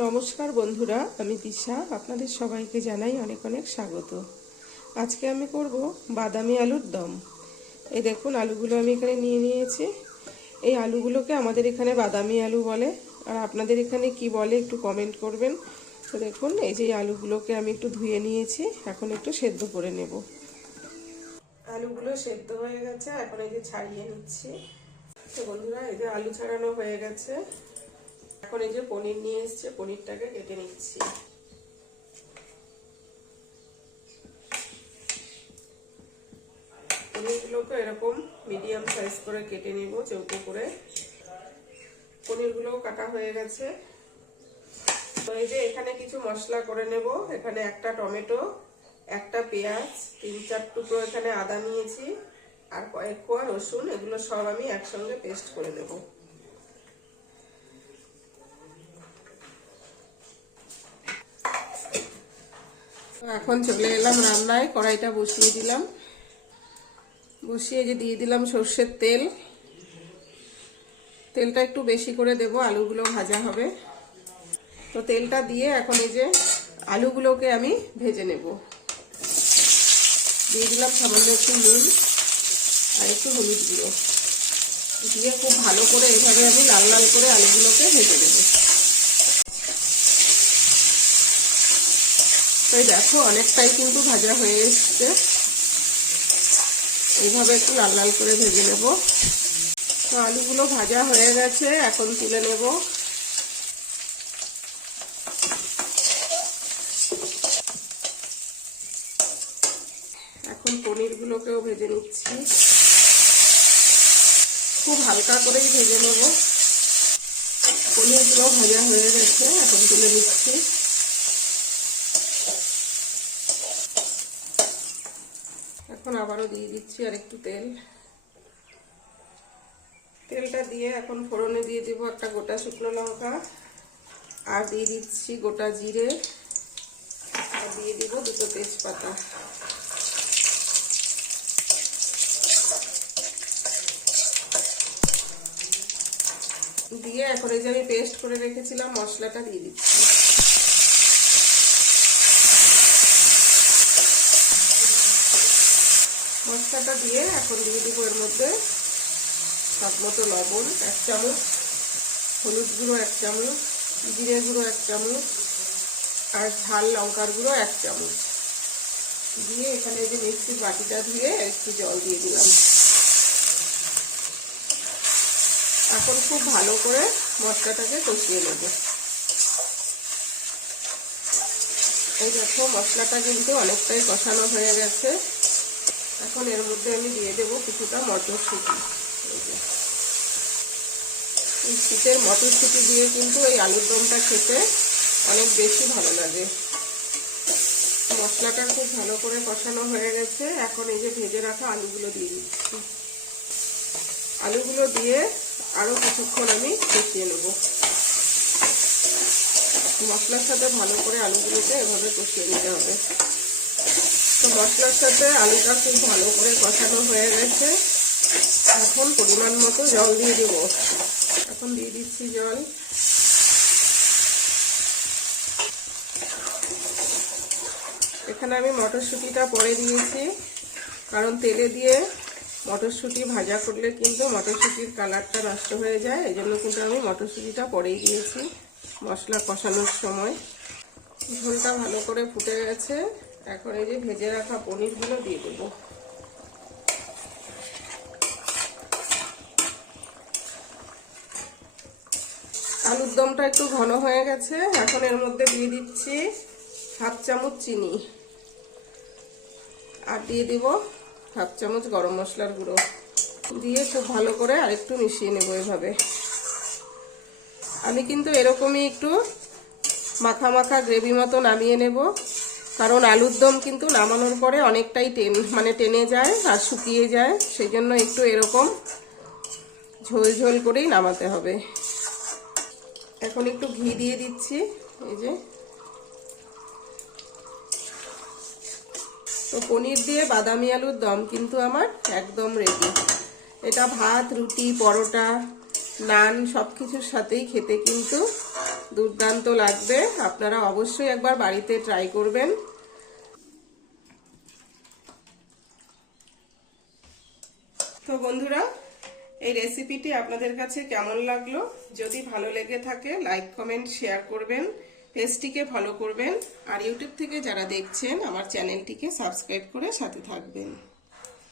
নমস্কার বন্ধুরা, আমি দিশা। আপনাদের সবাইকে জানাই অনেক অনেক স্বাগত। আজকে আমি করব বাদামি আলুর দম। এই দেখুন, আলুগুলো আমি এখানে নিয়ে নিয়েছি। এই আলুগুলোকে আমাদের এখানে বাদামি আলু বলে, আর আপনাদের এখানে কি বলে একটু কমেন্ট করবেন। তো দেখুন, এই যে আলুগুলোকে আমি একটু ধুয়ে নিয়েছি, এখন একটু সেদ্ধ করে নেব। আলুগুলো সেদ্ধ হয়ে গেছে, এখন এই যে ছাড়িয়ে নিচ্ছি। তো বন্ধুরা, এই যে আলু ছাড়ানো হয়ে গেছে। এখন এই যে পনির নিয়ে এসেছে, পনিরটাকে কেটে নিচ্ছি। পনিরগুলোকে এরকম মিডিয়াম সাইজ করে কেটে নেব, চৌকো করে। পনিরগুলোও কাটা হয়ে গেছে। তো এই যে এখানে কিছু মশলা করে নেব। এখানে একটা টমেটো, একটা পেঁয়াজ, 3-4 টুকরো এখানে আদা নিয়েছি, আর কয়েক কোয়া রসুন। এগুলো সব আমি একসঙ্গে পেস্ট করে নেব। এখন চলে এলাম রান্নায়। কড়াইটা বসিয়ে দিলাম, বসিয়ে যে দিয়ে দিলাম সর্ষের তেল। তেলটা একটু বেশি করে দেব, আলুগুলো ভাজা হবে। তো তেলটা দিয়ে এখন এই যে আলুগুলোকে আমি ভেজে নেব। দিয়ে দিলাম সামান্য একটু নুন আর একটু হলুদ গুঁড়ো, দিয়ে খুব ভালো করে এইভাবে আমি লাল লাল করে আলুগুলোকে ভেজে নেব। তো দেখো, অনেকটাই কিন্তু ভাজা হয়ে এসছে। এইভাবে একটু লাল লাল করে ভেজে নেব। তো আলুগুলো ভাজা হয়ে গেছে, এখন তুলে নেব। এখন পনিরগুলোকেও ভেজে নিচ্ছি, খুব হালকা করেই ভেজে নেব। পনিরগুলো ভাজা হয়ে গেছে, এখন তুলে নিচ্ছি। এখন আবারও দিয়ে দিচ্ছি আর একটু তেল। তেলটা দিয়ে এখন ফোড়নে দিয়ে দেবো একটা গোটা শুকনো লঙ্কা, আর দিয়ে দিচ্ছি গোটা জিরে, আর দিয়ে দিব 2টো তেজপাতা। দিয়ে এখন এই যে আমি পেস্ট করে রেখেছিলাম মশলাটা দিয়ে দিচ্ছি। মশলাটা দিয়ে এখন দিয়ে দিব এর মধ্যে স্বাদ মতো লবণ 1 চামচ, হলুদ গুঁড়ো 1 চামচ, জিরে গুঁড়ো 1 চামচ, আর ঝাল লঙ্কার গুঁড়ো 1 চামচ দিয়ে এখানে এই যে মিক্সির বাটিটা ধুয়ে একটু জল দিয়ে দিলাম। এখন খুব ভালো করে মশলাটাকে কষিয়ে নেব। এই দেখো, মশলাটা কিন্তু অনেকটাই কষানো হয়ে গেছে। এখন এর মধ্যে আমি দিয়ে দেবো কিছুটা মটরশুঁটি। এই শীতের মটরশুঁটি দিয়ে কিন্তু এই আলুর দমটা খেতে অনেক বেশি ভালো লাগে। মশলাটা খুব ভালো করে কষানো হয়ে গেছে। এখন এই যে ভেজে রাখা আলুগুলো দিয়ে দিচ্ছি। আলুগুলো দিয়ে আরো কিছুক্ষণ আমি কষিয়ে নেব। মশলার সাথে ভালো করে আলুগুলোকে এভাবে কষিয়ে নিতে হবে। তো মশলার সাথে আলুটা খুব ভালো করে কষানো হয়ে গেছে। এখন পরিমাণ মতো জল দিয়ে দেব। এখন দিয়ে দিচ্ছি জল। এখানে আমি মটরশুঁটিটা পরে দিয়েছি, কারণ তেলে দিয়ে মটরশুঁটি ভাজা করলে কিন্তু মটরশুঁটির কালারটা নষ্ট হয়ে যায়। এই জন্য কিন্তু আমি মটরশুঁটিটা পরেই দিয়েছি মশলা কষানোর সময়। ঝোলটা ভালো করে ফুটে গেছে। এখন এই যে ভেজে রাখা পনিরগুলো দিয়ে দেব। আলুর দমটা একটু ঘন হয়ে গেছে। এখন এর মধ্যে দিয়ে দিচ্ছি 1/2 চামচ চিনি, আর দিয়ে দিব 1/2 চামচ গরম মশলার গুঁড়ো। দিয়ে খুব ভালো করে আরেকটু মিশিয়ে নেব। এভাবে আমি কিন্তু এরকমই একটু মাখা মাখা গ্রেভি মতো নামিয়ে নেব, কারণ আলুর দম কিন্তু নামানোর পরে অনেকটাই টেনে যায় আর শুকিয়ে যায়। সেই জন্য একটু এরকম ঝোল ঝোল করেই নামাতে হবে। এখন একটু ঘি দিয়ে দিচ্ছি। এই যে, তো পনির দিয়ে বাদামি আলুর দম কিন্তু আমার একদম রেডি। এটা ভাত, রুটি, পরোটা, নান সব কিছুর সাথেই খেতে কিন্তু দুর্দান্ত লাগবে। আপনারা অবশ্যই একবার বাড়িতে ট্রাই করবেন। তো বন্ধুরা, এই রেসিপিটি আপনাদের কাছে কেমন লাগলো? যদি ভালো লেগে থাকে লাইক কমেন্ট শেয়ার করবেন, পেজটিকে ফলো করবেন, আর ইউটিউব থেকে যারা দেখছেন আমার চ্যানেলটিকে সাবস্ক্রাইব করে সাথে থাকবেন।